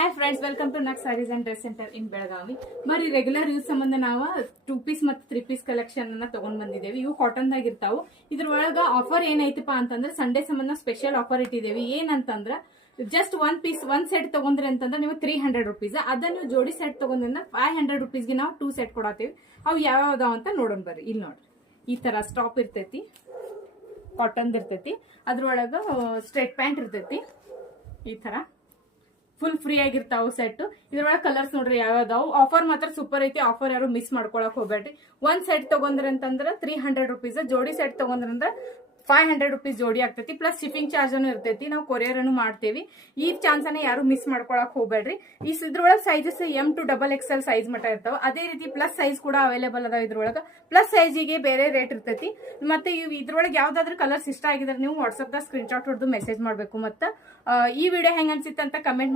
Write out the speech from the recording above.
Hi friends, welcome to ನಕ್ sarees and dress centre in Belagavi. ಬರೀ regular use ಸಂಬಂಧ ನಾವು 2 ಪೀಸ್ ಮತ್ತು 3 ಪೀಸ್ ಕಲೆಕ್ಷನ್ ಅನ್ನ ತಗೊಂಡ್ ಬಂದಿದ್ದೇವೆ. ಇವು ಕಾಟನ್ ದಾಗ ಇರ್ತಾವು. ಇದ್ರೊಳಗ ಆಫರ್ ಏನೈತಪ್ಪ ಅಂತಂದ್ರೆ ಸಂಡೇ ಸಂಬಂಧ ಸ್ಪೆಷಲ್ ಆಫರ್ ಇಟ್ಟಿದ್ದೇವೆ. ಏನಂತಂದ್ರ ಜಸ್ಟ್ ಒಂದ್ ಸೆಟ್ ತಗೊಂಡ್ರಿ ಅಂತಂದ್ರೆ ನೀವು 300 ರುಪೀಸ್, ಅದನ್ನ ನೀವು ಜೋಡಿ ಸೆಟ್ ತಗೊಂಡ್ರೆ 500 ರುಪೀಸ್ಗೆ ನಾವು 2 ಸೆಟ್ ಕೊಡತ್ತೇವೆ. ಅವು ಯಾವ್ಯಾವ ಅಂತ ನೋಡೋಣ ಬರ್ರಿ. ಇಲ್ಲಿ ನೋಡ್ರಿ, ಈ ತರ ಸ್ಟಾಪ್ ಇರ್ತೈತಿ, ಕಾಟನ್ ಇರ್ತೈತಿ, ಅದ್ರೊಳಗ ಸ್ಟ್ರೇಟ್ ಪ್ಯಾಂಟ್ ಇರ್ತೈತಿ. ಈ ತರ ಫುಲ್ ಫ್ರೀ ಆಗಿರ್ತಾವ ಸೆಟ್. ಇದ್ರೊಳಗೆ ಕಲರ್ಸ್ ನೋಡ್ರಿ ಯಾವ್ಯಾವ್ದಾವು. ಆಫರ್ ಮಾತ್ರ ಸೂಪರ್ ಐತಿ. ಆಫರ್ ಯಾರು ಮಿಸ್ ಮಾಡ್ಕೊಳಕ್ ಹೋಗ್ಬೇಡ್ರಿ. ಒಂದ್ ಸೆಟ್ ತಗೊಂಡ್ರಿ ಅಂತಂದ್ರೆ 300 ರುಪೀಸ್, ಜೋಡಿ ಸೆಟ್ ತಗೊಂಡ್ರಂದ್ರೆ 500 ರುಪೀಸ್ ಜೋಡಿ ಆಗ್ತೈತಿ. ಪ್ಲಸ್ ಶಿಪ್ಪಿಂಗ್ ಚಾರ್ಜ್ ಅನ್ನು ಇರ್ತೈತಿ. ನಾವು ಕೊರಿಯರ್ ಅನ್ನು ಮಾಡ್ತೇವಿ. ಈ ಚಾನ್ಸ್ ಅನ್ನ ಯಾರು ಮಿಸ್ ಮಾಡ್ಕೊಳಕ್ ಹೋಗ್ಬೇಡ್ರಿ. ಇದ್ರೊಳಗೆ sizes M to XXL size ಮಟ್ಟ ಇರ್ತಾವ. ಅದೇ ರೀತಿ ಪ್ಲಸ್ ಸೈಜ್ ಕೂಡ ಅವೈಲೇಬಲ್ ಅದಾವ. ಇದ್ರೊಳಗ ಪ್ಲಸ್ ಸೈಜಿಗೆ ಬೇರೆ ರೇಟ್ ಇರ್ತೈತಿ. ಮತ್ತೆ ಇದ್ರೊಳಗೆ ಯಾವ್ದಾದ್ರು ಕಲರ್ಸ್ ಇಷ್ಟ ಆಗಿದ್ರೆ ನೀವು ವಾಟ್ಸ್ಆಪ್ ದಾಗ ಸ್ಕ್ರೀನ್ ಶಾಟ್ ಹೊಡೆದು ಮೆಸೇಜ್ ಮಾಡ್ಬೇಕು. ಮತ್ತೆ ಈ ವಿಡಿಯೋ ಹೆಂಗ್ ಅನ್ಸಿತ್ತು ಅಂತ ಕಮೆಂಟ್